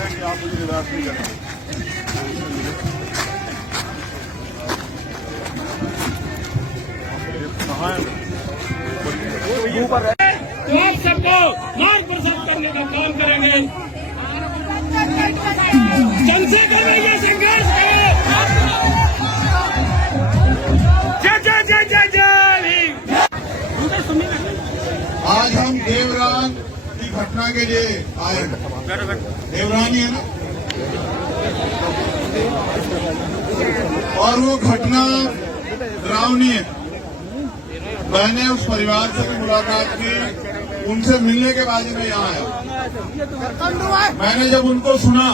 हैं कि आप मुझे निराश नहीं करें। कहाँ है ऊपर है? तो आप सबको मार्गदर्शन करने का काम करेंगे। चंद्रशेखर में ये संघर्ष करें। जय जय जय जय जय। आज हम देवरान की घटना के लिए आए। देवरान ही है ना, और वो घटना डरावनी है। मैंने उस परिवार से भी मुलाकात की, उनसे मिलने के बाद ही मैं यहाँ आया। मैंने जब उनको सुना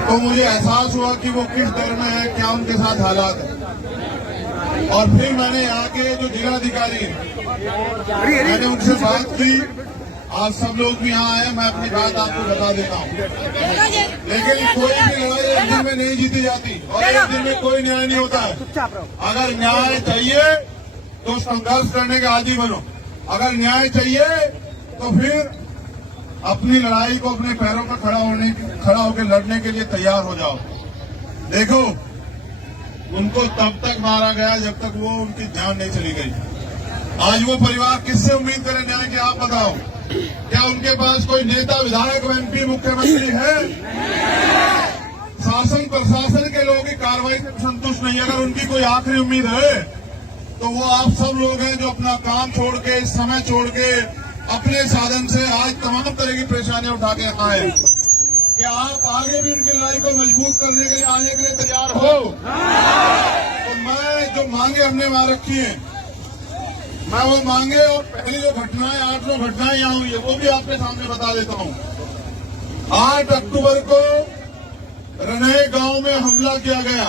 तो मुझे एहसास हुआ कि वो किस दौर में है, क्या उनके साथ हालात है। और फिर मैंने यहाँ के जो जिलाधिकारी हैं, मैंने उनसे बात की। आज सब लोग भी यहाँ आए, मैं अपनी बात आपको बता देता हूँ। लेकिन कोई भी लड़ाई एक दिन में नहीं जीती जाती और एक दिन में कोई न्याय नहीं होता है। अगर न्याय चाहिए तो संघर्ष करने के आदी बनो। अगर न्याय चाहिए तो फिर अपनी लड़ाई को अपने पैरों पर खड़ा होकर लड़ने के लिए तैयार हो जाओ। देखो, उनको तब तक मारा गया जब तक वो उनकी जान नहीं चली गई। आज वो परिवार किससे उम्मीद करे न्याय की, आप बताओ। क्या उनके पास कोई नेता, विधायक, एमपी, मुख्यमंत्री है? शासन प्रशासन के लोगों की कार्रवाई से संतुष्ट नहीं। अगर उनकी कोई आखिरी उम्मीद है तो वो आप सब लोग हैं जो अपना काम छोड़ के, समय छोड़ के, अपने साधन से आज तमाम तरह की परेशानियां उठा के आए। क्या आप आगे भी उनकी लड़ाई को मजबूत करने के लिए आने के लिए तैयार हो? तो मैं जो मांगे हमने वहां रखी है, मैं वो मांगे और पहली जो घटनाएं, 8 घटनाएं यहाँ हुई है, वो भी आपके सामने बता देता हूँ। 8 अक्टूबर को रनहे गांव में हमला किया गया।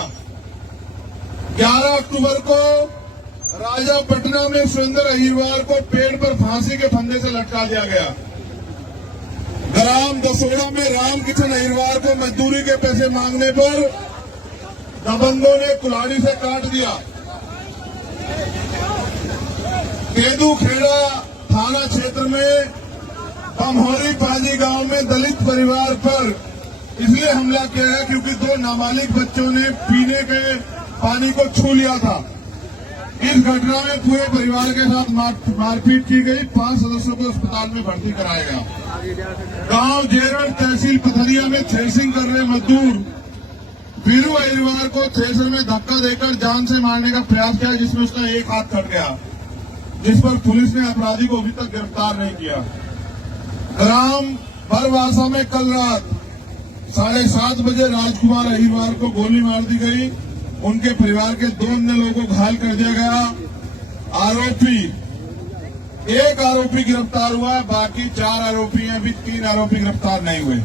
11 अक्टूबर को राजा पटना में सुरेंद्र अहिरवार को पेड़ पर फांसी के फंदे से लटका दिया गया। ग्राम दसोड़ा में रामकिशन अहिरवार को मजदूरी के पैसे मांगने पर दबंगों ने कुल्हाड़ी से काट दिया। केदू खेड़ा थाना क्षेत्र में बमहोरी पाजी गांव में दलित परिवार पर इसलिए हमला किया है क्योंकि 2 नाबालिग बच्चों ने पीने के पानी को छू लिया था। इस घटना में पूरे परिवार के साथ मारपीट की गई। 5 सदस्यों को अस्पताल में भर्ती कराया गया। गांव जेरड़ तहसील पथरिया में थ्रेसिंग कर रहे मजदूर वीरू अहिरवार को थ्रेसर में धक्का देकर जान से मारने का प्रयास किया, जिसमें उसका एक हाथ कट गया, जिस पर पुलिस ने अपराधी को अभी तक गिरफ्तार नहीं किया। ग्राम बरवासा में कल रात 7:30 बजे राजकुमार अहिरवार को गोली मार दी गई। उनके परिवार के 2 अन्य लोगों को घायल कर दिया गया। एक आरोपी गिरफ्तार हुआ, बाकी 4 आरोपी हैं। अभी 3 आरोपी गिरफ्तार नहीं हुए।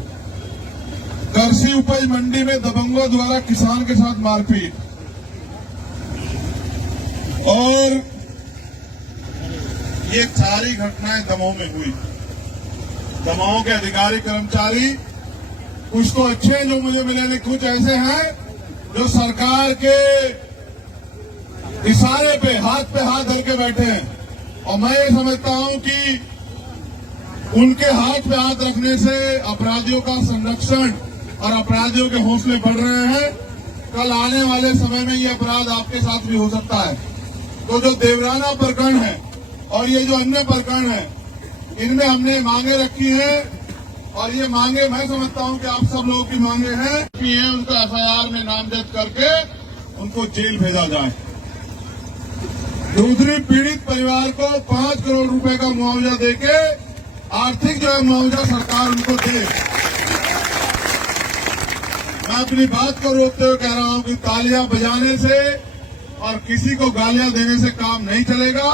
कृषि उपज मंडी में दबंगों द्वारा किसान के साथ मारपीट। और ये सारी घटनाएं दमोह में हुई। दमोह के अधिकारी कर्मचारी कुछ तो अच्छे हैं जो मुझे मिले, कुछ ऐसे हैं जो सरकार के इशारे पे हाथ धर के बैठे हैं। और मैं ये समझता हूं कि उनके हाथ पे हाथ रखने से अपराधियों का संरक्षण और अपराधियों के हौसले बढ़ रहे हैं। कल आने वाले समय में ये अपराध आपके साथ भी हो सकता है। तो जो देवराना प्रकरण है और ये जो अन्य प्रकरण है, इनमें हमने मांगे रखी हैं और ये मांगे मैं समझता हूं कि आप सब लोगों की मांगे हैं कि उनका एफआईआर में नामजद करके उनको जेल भेजा जाए। दूसरी, पीड़ित परिवार को 5 करोड़ रुपए का मुआवजा देके आर्थिक जो है मुआवजा सरकार उनको दे। मैं अपनी बात को रोकते हुए कह रहा हूं कि तालियां बजाने से और किसी को गालियां देने से काम नहीं चलेगा।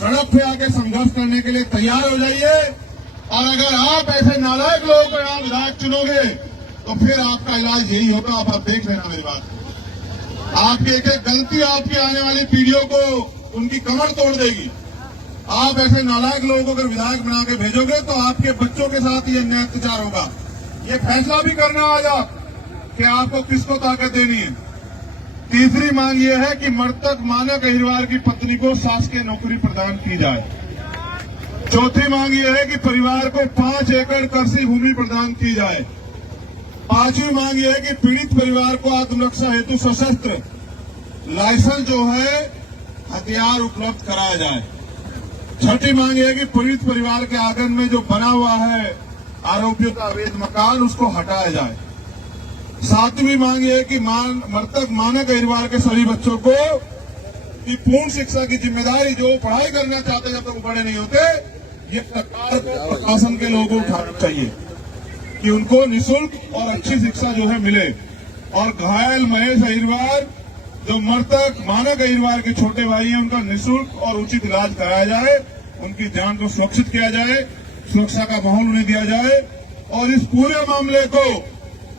सड़क पे आके संघर्ष करने के लिए तैयार हो जाइए। और अगर आप ऐसे नालायक लोगों को यहाँ विधायक चुनोगे तो फिर आपका इलाज यही होगा। आप देख लेना मेरी बात। आपकी एक गलती आपकी आने वाली पीढ़ियों को उनकी कमर तोड़ देगी। आप ऐसे नालायक लोगों को अगर विधायक बना के भेजोगे तो आपके बच्चों के साथ ये अन्याय अत्याचार होगा। ये फैसला भी करना आज आप कि आपको किसको ताकत देनी है। तीसरी मांग ये है कि मृतक मानक अहिरवार की पत्नी को शासकीय नौकरी प्रदान की जाए। चौथी मांग यह है कि परिवार को 5 एकड़ कृषि भूमि प्रदान की जाए। पांचवी मांग यह है कि पीड़ित परिवार को आत्मरक्षा हेतु सशस्त्र लाइसेंस जो है हथियार उपलब्ध कराया जाए। छठी मांग यह है कि पीड़ित परिवार के आंगन में जो बना हुआ है आरोपियों का अवैध मकान उसको हटाया जाए। सातवीं मांग यह है कि मृतक मानक परिवार के सभी बच्चों को कि पूर्ण शिक्षा की जिम्मेदारी जो पढ़ाई करना चाहते जब तक वो बड़े नहीं होते, ये सरकार को प्रशासन के लोगों को उठाना चाहिए कि उनको निःशुल्क और अच्छी शिक्षा जो है मिले। और घायल महेश अहिरवार जो मृतक मानक अहिरवार के छोटे भाई हैं उनका निःशुल्क और उचित इलाज कराया जाए, उनकी जान को सुरक्षित किया जाए, सुरक्षा का माहौल उन्हें दिया जाए और इस पूरे मामले को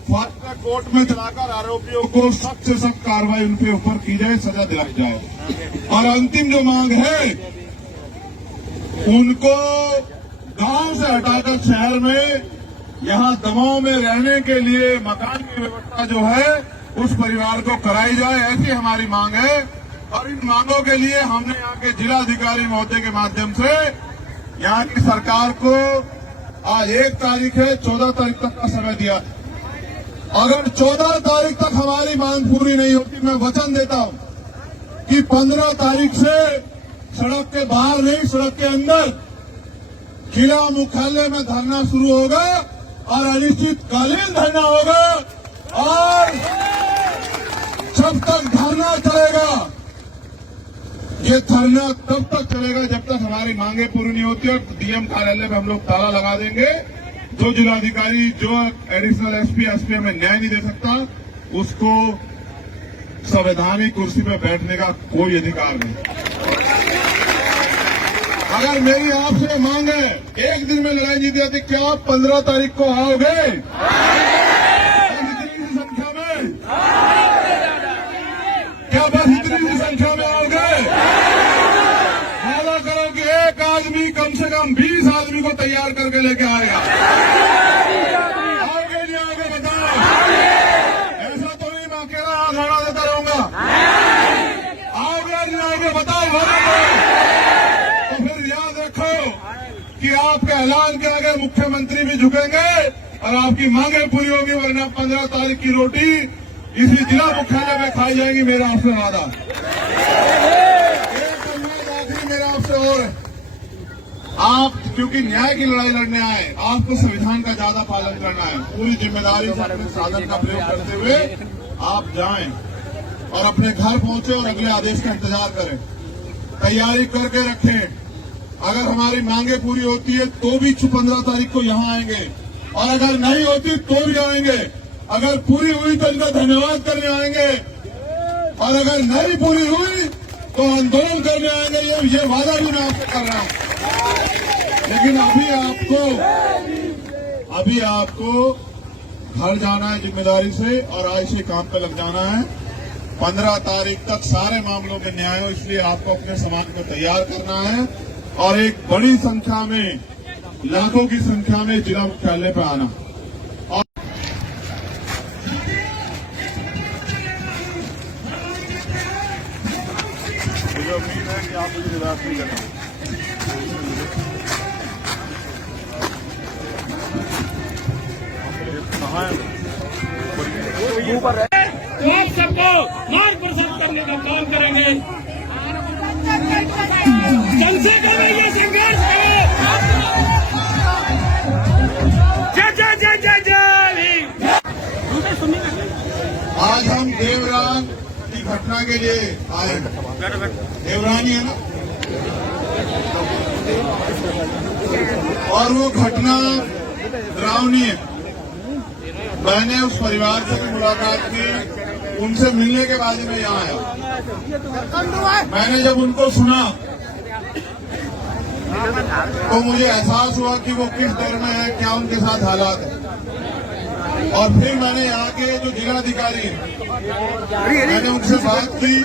फास्ट ट्रैक कोर्ट में चलाकर आरोपियों को सख्त से सख्त कार्रवाई उनके ऊपर की जाए, सजा दिलाई जाए। और अंतिम जो मांग है उनको गांव से हटाकर शहर में यहां दबाव में रहने के लिए मकान की व्यवस्था जो है उस परिवार को कराई जाए, ऐसी हमारी मांग है। और इन मांगों के लिए हमने यहाँ के जिलाधिकारी महोदय के माध्यम से यहाँ की सरकार को आज 1 तारीख है 14 तारीख तक का समय दिया। अगर 14 तारीख तक हमारी मांग पूरी नहीं होती, मैं वचन देता हूं कि 15 तारीख से सड़क के बाहर नहीं सड़क के अंदर जिला मुख्यालय में धरना शुरू होगा और अनिश्चितकालीन धरना होगा। और जब तक धरना चलेगा, ये धरना तब तक चलेगा जब तक हमारी मांगे पूरी नहीं होती। और डीएम कार्यालय में हम लोग ताला लगा देंगे। जो जिलाधिकारी जो एडिशनल एसपी हमें न्याय नहीं दे सकता उसको संवैधानिक कुर्सी पर बैठने का कोई अधिकार नहीं। अगर मेरी आपसे मांग है एक दिन में लड़ाई जीत जाती, क्या आप 15 तारीख को आओगे? इतनी सी संख्या में, क्या बस इतनी सी संख्या में आओगे? वादा करो कि एक आदमी कम से कम 20 आदमी को तैयार करके लेके आएगा। आओगे नहीं आओगे बताओ? ऐसा तो नहीं मैं अकेला हाथ लड़ा देता रहूंगा। आओगे नहीं आओगे बताओ? वादा करो। तो फिर याद रखो कि आपके ऐलान के आगे मुख्यमंत्री भी झुकेंगे और आपकी मांगे पूरी होगी, वरना 15 तारीख की रोटी इसी जिला मुख्यालय में खाई जाएगी। मेरा आपसे वादा। एक अनुरोध आखिरी मेरा आपसे और है, आप क्योंकि न्याय की लड़ाई लड़ने आए, आपको संविधान का ज्यादा पालन करना है। पूरी जिम्मेदारी से अपने साधन का प्रयोग करते हुए आप जाएं और अपने घर पहुंचे और अगले आदेश का इंतजार करें, तैयारी करके रखें। अगर हमारी मांगे पूरी होती है तो भी 15 तारीख को यहाँ आएंगे और अगर नहीं होती तो भी आएंगे। अगर पूरी हुई तो इनका धन्यवाद करने आएंगे और अगर नहीं पूरी हुई तो आंदोलन करने आएंगे। ये वादा भी मैं आपसे कर रहा हूं। लेकिन अभी आपको घर जाना है जिम्मेदारी से और आज से काम पे लग जाना है। 15 तारीख तक सारे मामलों में न्याय हो, इसलिए आपको अपने समाज को तैयार करना है और एक बड़ी संख्या में, लाखों की संख्या में जिला मुख्यालय पे आना। और मुझे उम्मीद है कि आप मुझे निराश नहीं करेंगे। कहाँ है? ऊपर है। तो आप सबको मार्गदर्शन करने का काम करेंगे। जनता में ये संघर्ष है। जय जय जय जय जय। आज हम देवरान की घटना के लिए आए। देवरानी है ना, और वो घटना डरावनी है। मैंने उस परिवार से भी मुलाकात की, उनसे मिलने के बाद ही मैं यहाँ आया। मैंने जब उनको सुना तो मुझे एहसास हुआ कि वो किस दर में है, क्या उनके साथ हालात है। और फिर मैंने यहाँ के जो जिलाधिकारी हैं मैंने उनसे बात की।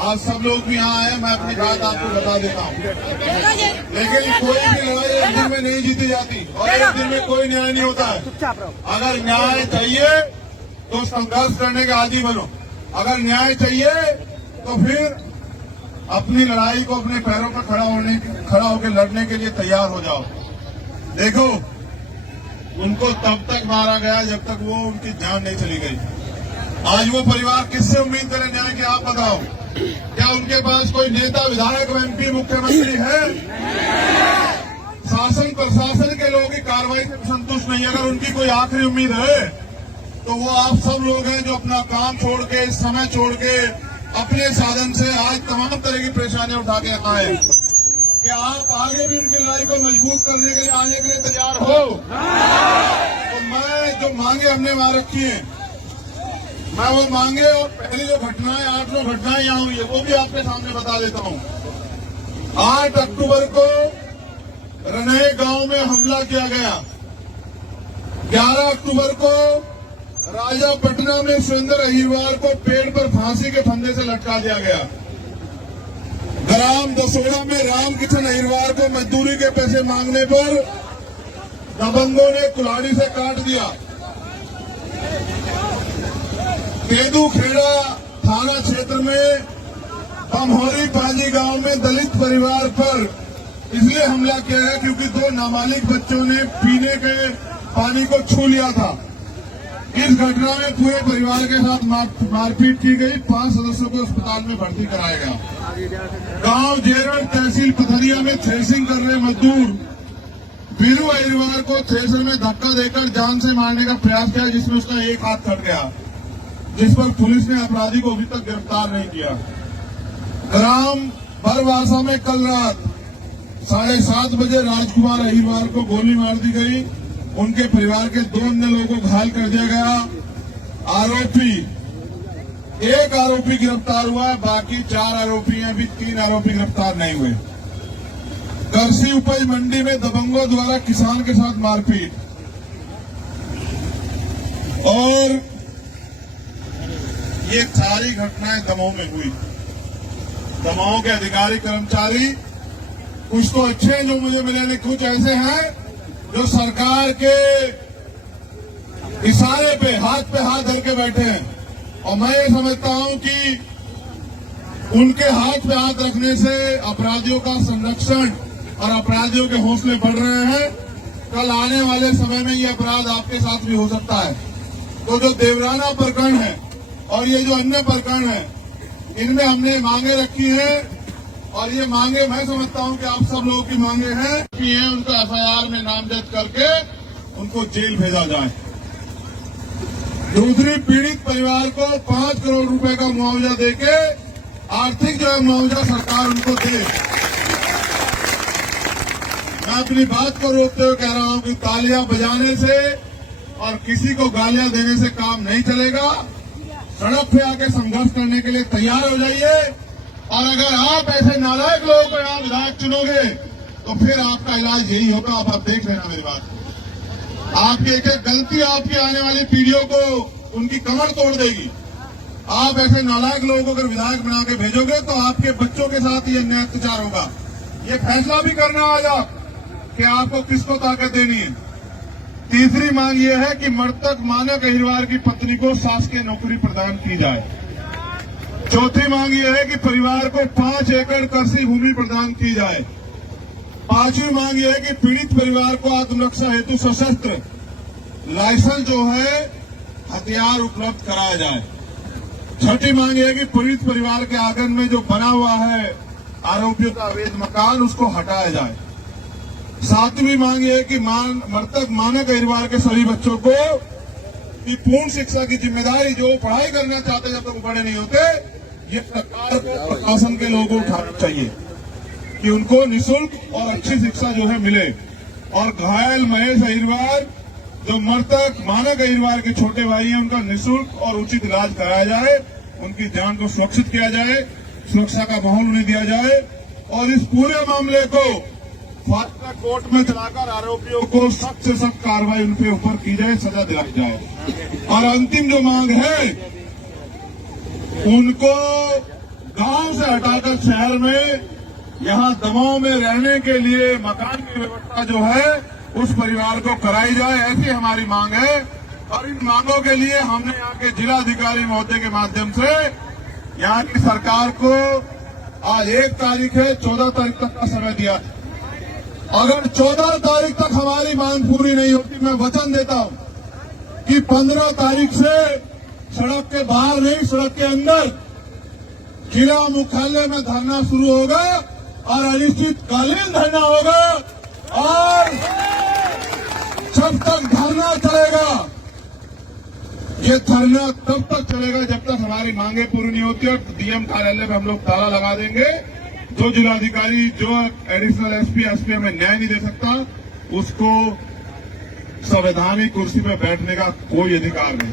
आज सब लोग भी यहाँ आए, मैं अपनी बात आपको बता देता हूँ। लेकिन कोई भी लड़ाई एक दिन में नहीं जीती जाती और एक दिन में कोई न्याय नहीं होता है। अगर न्याय चाहिए तो संघर्ष करने के आदी बनो। अगर न्याय चाहिए तो फिर अपनी लड़ाई को अपने पैरों पर खड़ा होकर लड़ने के लिए तैयार हो जाओ। देखो, उनको तब तक मारा गया जब तक वो उनकी जान नहीं चली गई। आज वो परिवार किससे उम्मीद करे न्याय की, आप बताओ। क्या उनके पास कोई नेता, विधायक, एमपी, मुख्यमंत्री है? शासन प्रशासन के लोग की कार्रवाई से संतुष्ट नहीं। अगर उनकी कोई आखिरी उम्मीद है तो वो आप सब लोग हैं जो अपना काम छोड़ के, समय छोड़ के, अपने साधन से आज तमाम तरह की परेशानियां उठा के आए। क्या आप आगे भी उनकी लड़ाई को मजबूत करने के लिए आने के लिए तैयार हो? तो मैं जो मांगे हमने वहां रखी है, मैं वो मांगे और पहली जो घटनाएं, 8 घटनाएं यहाँ हुई है, वो भी आपके सामने बता देता हूँ। 8 अक्टूबर को रनहे गांव में हमला किया गया। 11 अक्टूबर को राजापटना में सुरेंद्र अहिरवार को पेड़ पर फांसी के फंदे से लटका दिया गया। ग्राम दसोड़ा में रामकिशन अहिरवार को मजदूरी के पैसे मांगने पर दबंगों ने कुल्हाड़ी से काट दिया। तेदू खेड़ा थाना क्षेत्र में बमहोरी पांजी गांव में दलित परिवार पर इसलिए हमला किया है क्योंकि 2 नाबालिग बच्चों ने पीने के पानी को छू लिया था। इस घटना में पूरे परिवार के साथ मारपीट की गई। 5 सदस्यों को अस्पताल में भर्ती कराया गया। गांव जेरड़ तहसील पथरिया में थ्रेसिंग कर रहे मजदूर बीरू अहिरवार को थ्रेसर में धक्का देकर जान से मारने का प्रयास किया, जिसमें उसका एक हाथ कट गया, जिस पर पुलिस ने अपराधी को अभी तक गिरफ्तार नहीं किया। ग्राम बरवासा में कल रात 7:30 बजे राजकुमार अहिरवार को गोली मार दी गई। उनके परिवार के 2 अन्य लोगों को घायल कर दिया गया। एक आरोपी गिरफ्तार हुआ है, बाकी 4 आरोपी हैं, अभी 3 आरोपी गिरफ्तार नहीं हुए। करसी उपज मंडी में दबंगों द्वारा किसान के साथ मारपीट। और ये सारी घटनाएं दमोह में हुई। दमोह के अधिकारी कर्मचारी कुछ तो अच्छे हैं जो मुझे मिले, कुछ ऐसे हैं जो सरकार के इशारे पे हाथ धर के बैठे हैं। और मैं ये समझता हूं कि उनके हाथ पे हाथ रखने से अपराधियों का संरक्षण और अपराधियों के हौसले बढ़ रहे हैं। कल आने वाले समय में ये अपराध आपके साथ भी हो सकता है। तो जो देवराना प्रकरण है और ये जो अन्य प्रकरण है, इनमें हमने मांगे रखी हैं और ये मांगे मैं समझता हूं कि आप सब लोगों की मांगे हैं कि उनको एफआईआर में नामजद करके उनको जेल भेजा जाए। दूसरी, पीड़ित परिवार को 5 करोड़ रुपए का मुआवजा देके आर्थिक जो है मुआवजा सरकार उनको दे। मैं अपनी बात को रोकते हुए कह रहा हूं कि तालियां बजाने से और किसी को गालियां देने से काम नहीं चलेगा। सड़क पे आके संघर्ष करने के लिए तैयार हो जाइए। और अगर आप ऐसे नालायक लोगों को यहाँ विधायक चुनोगे तो फिर आपका इलाज यही होगा। आप देख लेना मेरी बात। आपकी एक एक गलती आपकी आने वाली पीढ़ियों को उनकी कमर तोड़ देगी। आप ऐसे नालायक लोगों को अगर विधायक बना के भेजोगे तो आपके बच्चों के साथ ये अन्याय अत्याचार होगा। ये फैसला भी करना आज आप कि आपको किसको ताकत देनी है। तीसरी मांग ये है कि मृतक मानक अहिरवार की पत्नी को शासकीय नौकरी प्रदान की जाए। चौथी मांग ये है कि परिवार को 5 एकड़ कृषि भूमि प्रदान की जाए। 5वीं मांग ये है कि पीड़ित परिवार को आत्मरक्षा हेतु सशस्त्र लाइसेंस जो है हथियार उपलब्ध कराया जाए। 6ठी मांग ये है कि पीड़ित परिवार के आंगन में जो बना हुआ है आरोपियों का अवैध मकान, उसको हटाया जाए। 7वीं मांग ये है कि मृतक मानक अहिरवार के सभी बच्चों को की पूर्ण शिक्षा की जिम्मेदारी, जो पढ़ाई करना चाहते जब तक वो बड़े नहीं होते, ये सरकार को प्रशासन के लोगों को उठाना चाहिए कि उनको निःशुल्क और अच्छी शिक्षा जो है मिले। और घायल महेश अहिरवार जो मृतक मानक अहिरवार के छोटे भाई हैं, उनका निःशुल्क और उचित इलाज कराया जाए, उनकी जान को सुरक्षित किया जाए, सुरक्षा का माहौल उन्हें दिया जाए और इस पूरे मामले को फास्ट कोर्ट में चलाकर आरोपियों को सख्त से सख्त कार्रवाई उनके ऊपर की जाए, सजा दिलाई जाए। और अंतिम जो मांग है, उनको गांव से हटाकर शहर में यहां दमोह में रहने के लिए मकान की व्यवस्था जो है उस परिवार को कराई जाए, ऐसी हमारी मांग है। और इन मांगों के लिए हमने यहाँ के जिलाधिकारी महोदय के माध्यम से यहाँ की सरकार को आज 1 तारीख है, 14 तारीख तक का समय दिया। अगर 14 तारीख तक हमारी मांग पूरी नहीं होती, मैं वचन देता हूं कि 15 तारीख से सड़क के बाहर नहीं, सड़क के अंदर जिला मुख्यालय में धरना शुरू होगा और अनिश्चितकालीन धरना होगा। और जब तक धरना चलेगा, ये धरना तब तक चलेगा जब तक हमारी मांगे पूरी नहीं होती। और डीएम कार्यालय में हम लोग ताला लगा देंगे। जो जिलाधिकारी, जो एडिशनल एसपी हमें न्याय नहीं दे सकता, उसको संवैधानिक कुर्सी पर बैठने का कोई अधिकार नहीं।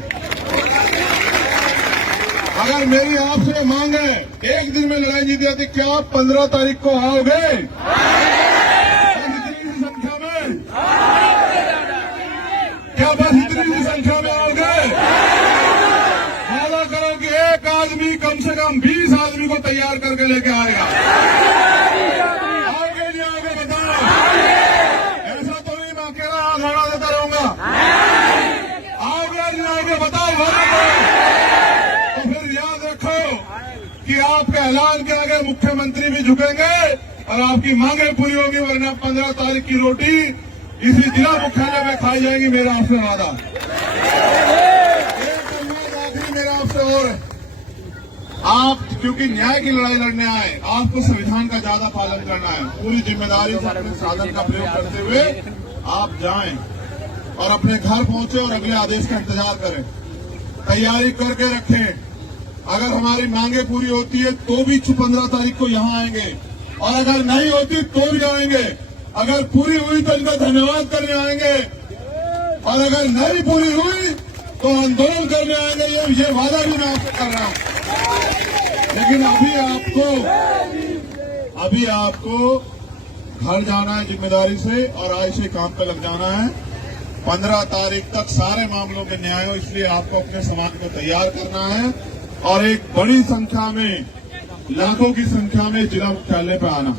अगर मेरी आपसे मांग है, एक दिन में लड़ाई जीत जाती, क्या आप 15 तारीख को आओगे? इतनी सी संख्या में, क्या बस इतनी सी संख्या में आओगे? वादा करो कि एक आदमी कम से कम 20 आदमी को तैयार करके लेके आएगा। आओगे नहीं आओगे बताओ? ऐसा तो नहीं मैं अकेला घड़ा देता रहूंगा। आओगे नहीं आओगे बताओ? वादा करो। तो फिर याद रखो कि आपके ऐलान के आगे मुख्यमंत्री भी झुकेंगे और आपकी मांगे पूरी होगी, वरना 15 तारीख की रोटी इसी जिला मुख्यालय में खाई जाएगी। मेरा आपसे वादा। एक अनुरोध आखिरी मेरा आपसे और है, आप क्योंकि न्याय की लड़ाई लड़ने आए, आपको संविधान का ज्यादा पालन करना है। पूरी जिम्मेदारी से अपने साधन का प्रयोग करते हुए आप जाएं और अपने घर पहुंचे और अगले आदेश का इंतजार करें। तैयारी करके रखें। अगर हमारी मांगे पूरी होती है तो भी 15 तारीख को यहां आएंगे, और अगर नहीं होती तो भी आएंगे। अगर पूरी हुई तो इनका धन्यवाद करने आएंगे, और अगर नहीं पूरी हुई तो आंदोलन करने आएंगे। ये वादा भी मैं आपसे कर रहा हूं। लेकिन अभी आपको घर जाना है जिम्मेदारी से, और आज से काम पे लग जाना है। 15 तारीख तक सारे मामलों में न्याय हो, इसलिए आपको अपने समाज को तैयार करना है और एक बड़ी संख्या में, लाखों की संख्या में जिला मुख्यालय पे आना।